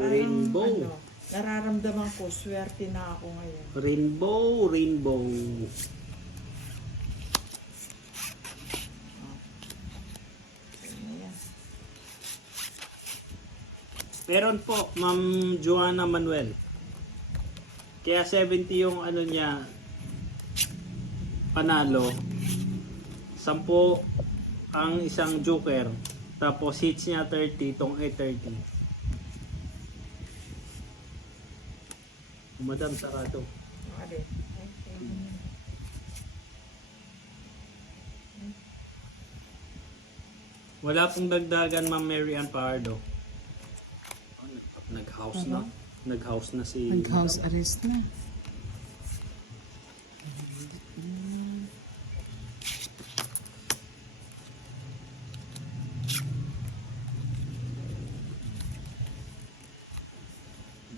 Rainbow. Ano, nararamdaman ko, swerte na ako ngayon. Rainbow, rainbow. Ano yan? Meron po, Ma'am Joanna Manuel. Kaya 70 yung ano niya, panalo. 10 ang isang joker. Tapos hits niya 30, itong A30. Madam, sarado. Okay. Wala pong dagdagan, Ma'am Mary Ann Pardo. Nag-house na. Nag-house na si Nag-house Madam. arrest na.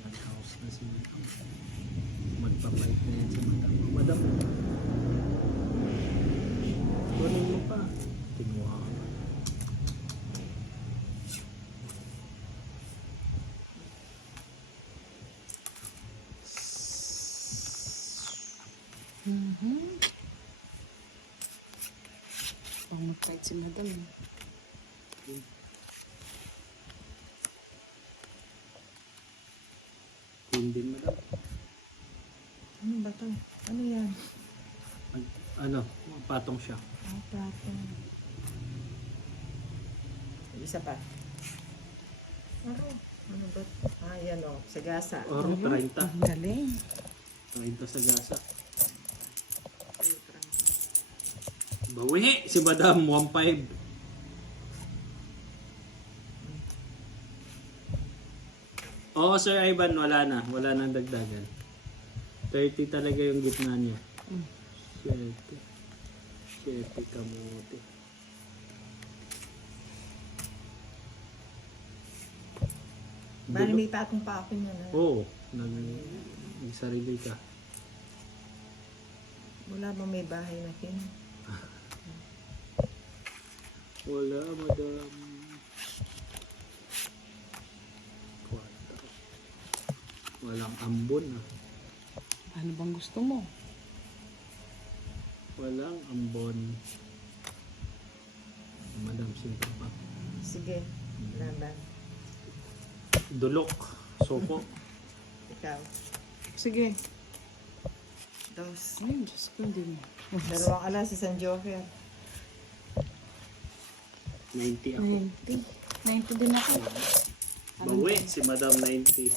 Nag-house na si Madam. Magpapait na yan si Madam. Madam. Kunin mo pa. Kinuha ka. Pang magkait si madam. Queen din, Madam. Ano ba to? Ano yan? Ano, patong siya. Ah, plato. Isa pa. Ano ba? Ah, yan o. Sagasa. Or 30. Ang galing. 30 sa gasa. Bawi si Madam, 1.5. Oo, Sir Ivan, wala na. Wala nang dagdagan. 30 talaga yung gitna niya. 7. 7 kamote. Bali may patong pa ako niya na. Oo, nagsarili ka. Wala ba may bahay na kin? Wala, Madam. 4. Walang ambon ah. Ano bang gusto mo? Walang ambon. Madam, simple pa. Sige. Laban. Dulok. Sopo. Ikaw. Sige. Dos. Ay, Diyos ko din. Dalawang alas, isang joker. 90 ako. 90. 90 din ako. Bawi si Madam 90.